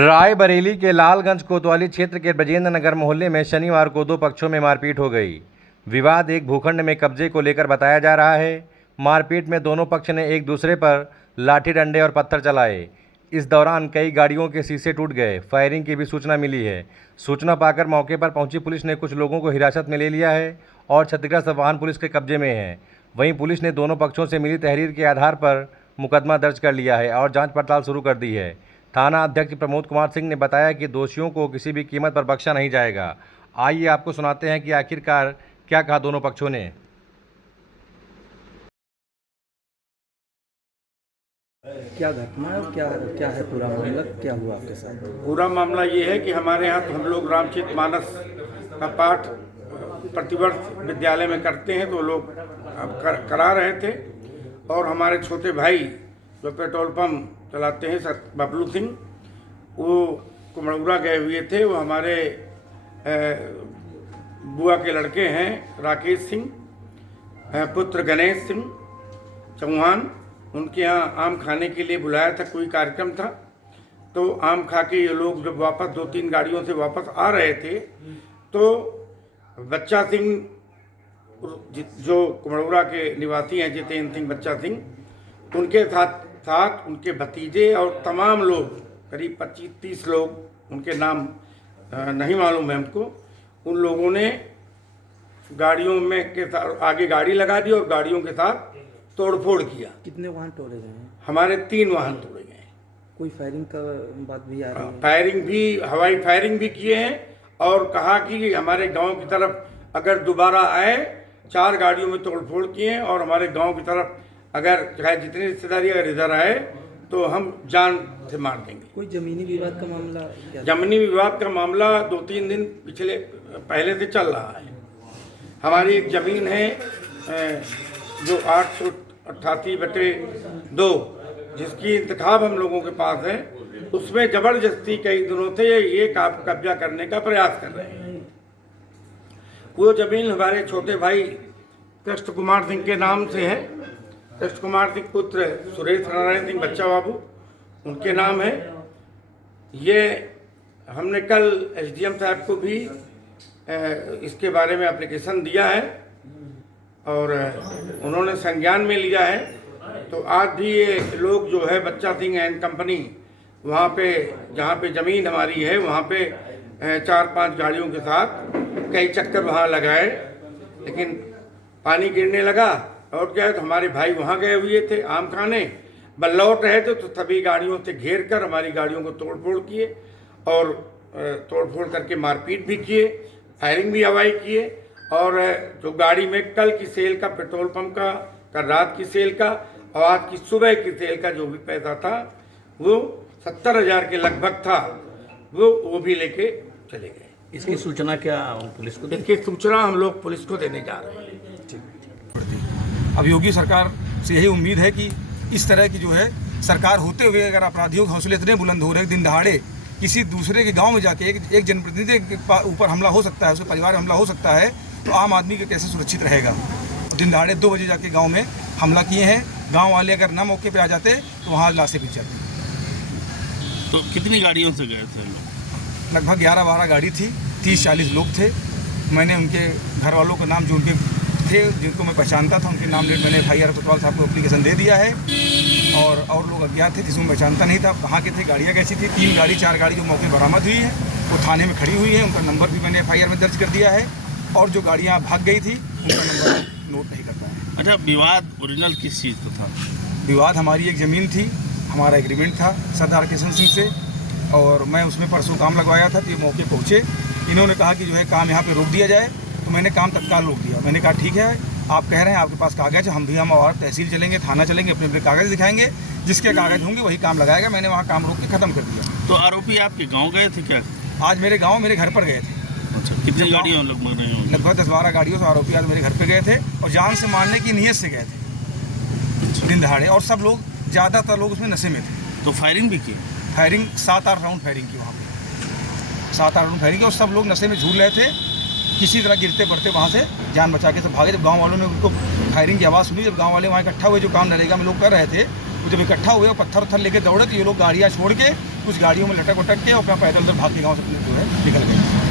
रायबरेली के लालगंज कोतवाली क्षेत्र के ब्रजेंद्र नगर मोहल्ले में शनिवार को दो पक्षों में मारपीट हो गई। विवाद एक भूखंड में कब्जे को लेकर बताया जा रहा है। मारपीट में दोनों पक्ष ने एक दूसरे पर लाठी डंडे और पत्थर चलाए। इस दौरान कई गाड़ियों के शीशे टूट गए। फायरिंग की भी सूचना मिली है। सूचना पाकर मौके पर पहुंची पुलिस ने कुछ लोगों को हिरासत में ले लिया है और क्षतिग्रस्त वाहन पुलिस के कब्जे में है। वहीं पुलिस ने दोनों पक्षों से मिली तहरीर के आधार पर मुकदमा दर्ज कर लिया है और जांच पड़ताल शुरू कर दी है। थाना अध्यक्ष प्रमोद कुमार सिंह ने बताया कि दोषियों को किसी भी कीमत पर बख्शा नहीं जाएगा। आइए आपको सुनाते हैं कि आखिरकार क्या कहा दोनों पक्षों ने। क्या घटना है और क्या है पूरा मामला, क्या हुआ आपके साथ? पूरा मामला ये है कि हमारे यहाँ तो हम लोग रामचरितमानस का पाठ प्रतिवर्ष विद्यालय में करते हैं, तो लोग करा रहे थे और हमारे छोटे भाई जो पेट्रोल पंप चलाते हैं सर बबलू सिंह, वो कुमड़ौरा गए हुए थे। वो हमारे बुआ के लड़के हैं राकेश सिंह, पुत्र गणेश सिंह चौहान। उनके यहाँ आम खाने के लिए बुलाया था, कोई कार्यक्रम था, तो आम खा के ये लोग जब वापस 2-3 गाड़ियों से वापस आ रहे थे तो बच्चा सिंह जो कुमड़ौरा के निवासी हैं, जितेंद्र सिंह बच्चा सिंह, उनके साथ उनके भतीजे और तमाम लोग करीब 25-30 लोग, उनके नाम नहीं मालूम है हमको, उन लोगों ने गाड़ियों में के साथ आगे गाड़ी लगा दी और गाड़ियों के साथ तोड़फोड़ किया। कितने वाहन तोड़े गए हैं? हमारे 3 वाहन तोड़े गए। कोई फायरिंग का बात भी आ रही है? फायरिंग भी, हवाई फायरिंग भी किए हैं और कहा कि हमारे गांव की तरफ अगर दोबारा आए, 4 गाड़ियों में तोड़फोड़ किए हैं और हमारे गांव की तरफ अगर चाहे जितनी रिश्तेदारी अगर इधर आए तो हम जान से मार देंगे। कोई जमीनी विवाद का मामला? जमीनी विवाद का मामला 2-3 दिन पहले से चल रहा है। हमारी एक ज़मीन है जो 888/2 जिसकी इंतखाब हम लोगों के पास है, उसमें ज़बरदस्ती कई दिनों से ये कब्जा करने का प्रयास कर रहे हैं। वो ज़मीन हमारे छोटे भाई कृष्ण कुमार सिंह के नाम से है। कृष्ण कुमार सिंह पुत्र सुरेश नारायण सिंह बच्चा बाबू, उनके नाम है। ये हमने कल एसडीएम साहब को भी इसके बारे में एप्लीकेशन दिया है और उन्होंने संज्ञान में लिया है। तो आज भी ये लोग जो है बच्चा सिंह एंड कंपनी, वहाँ पे जहाँ पे ज़मीन हमारी है, वहाँ पे 4-5 गाड़ियों के साथ कई चक्कर वहाँ लगाए, लेकिन पानी गिरने लगा और क्या है, तो हमारे भाई वहाँ गए हुए थे आम खाने, लौट रहे थे तो सभी गाड़ियों से घेर कर हमारी गाड़ियों को तोड़फोड़ किए और तोड़फोड़ करके मारपीट भी किए, फायरिंग भी हवाई किए। और जो गाड़ी में कल की सेल का पेट्रोल पंप का, कल रात की सेल का और आज की सुबह की सेल का जो भी पैसा था वो 70,000 के लगभग था, वो भी लेके चले गए। इसकी सूचना क्या पुलिस को? इसकी सूचना हम लोग पुलिस को देने जा रहे हैं। अब योगी सरकार से यही उम्मीद है कि इस तरह की जो है सरकार होते हुए अगर अपराधियों के हौसले इतने बुलंद हो रहे दिन दहाड़े किसी दूसरे के गांव में जाके एक जनप्रतिनिधि के ऊपर हमला हो सकता है, उसके परिवार हमला हो सकता है, तो आम आदमी के कैसे सुरक्षित रहेगा? दिन दहाड़े 2 बजे जाके गाँव में हमला किए हैं। गाँव वाले अगर न मौके पर आ जाते तो वहाँ लाशें बिछ जाती। तो कितनी गाड़ियों से गए थे लोग? लगभग 11-12 गाड़ी थी, 30-40 लोग थे। मैंने उनके घर वालों का नाम, जो उनके थे जिनको मैं पहचानता था, उनके नाम लेट मैंने FIR कोतवाल साहब को एप्लीकेशन दे दिया है। और लोग अज्ञात थे जिसको मैं पहचानता नहीं था, कहाँ के थे, गाड़ियाँ कैसी थी। 3 गाड़ी 4 गाड़ी जो मौके बरामद हुई है वो थाने में खड़ी हुई है, उनका नंबर भी मैंने FIR में दर्ज कर दिया है और जो गाड़ियाँ भाग गई थी उनका नंबर नोट नहीं कर पाया। अच्छा, विवाद ओरिजिनल किस चीज़ का था? विवाद हमारी एक ज़मीन थी, हमारा एग्रीमेंट था सरदार किशन सिंह से और मैं उसमें परसों काम लगवाया था। तो ये मौके पहुँचे, इन्होंने कहा कि जो है काम यहाँ पे रोक दिया जाए, तो मैंने काम तत्काल रोक दिया। मैंने कहा ठीक है, आप कह रहे हैं आपके पास कागज़, हम और तहसील चलेंगे, थाना चलेंगे, अपने अपने कागज़ दिखाएंगे, जिसके कागज़ होंगे वही काम लगाएगा। मैंने वहाँ काम रोक के ख़त्म कर दिया। तो आरोपी आपके गाँव गए थे क्या? आज मेरे गाँव, मेरे घर पर गए थे। अच्छा, कितनी गाड़ियों लगभग 10-12 गाड़ियों से आरोपी आज मेरे घर पर गए थे और जान से मारने की नीयत से गए थे दिन दहाड़े। और सब लोग, ज़्यादातर लोग उसमें नशे में थे। तो फायरिंग भी की? फायरिंग 7-8 राउंड फायरिंग की वहाँ पर, 7-8 राउंड फायरिंग की और सब लोग नशे में झूल रहे थे। किसी तरह गिरते पड़ते वहाँ से जान बचा के सब भागे। जब गांव वालों ने उनको फायरिंग की आवाज़ सुनी, जब गांव वाले वहाँ इकट्ठा हुए, जो काम नरेगा में लोग कर रहे थे, वो जब इकट्ठा हुए और पत्थर लेके दौड़े, तो ये लोग गाड़ियाँ छोड़ के कुछ गाड़ियों में लटक वटक के और अपना पैदल उधर भाग के गाँव से अपने जो है निकल गए।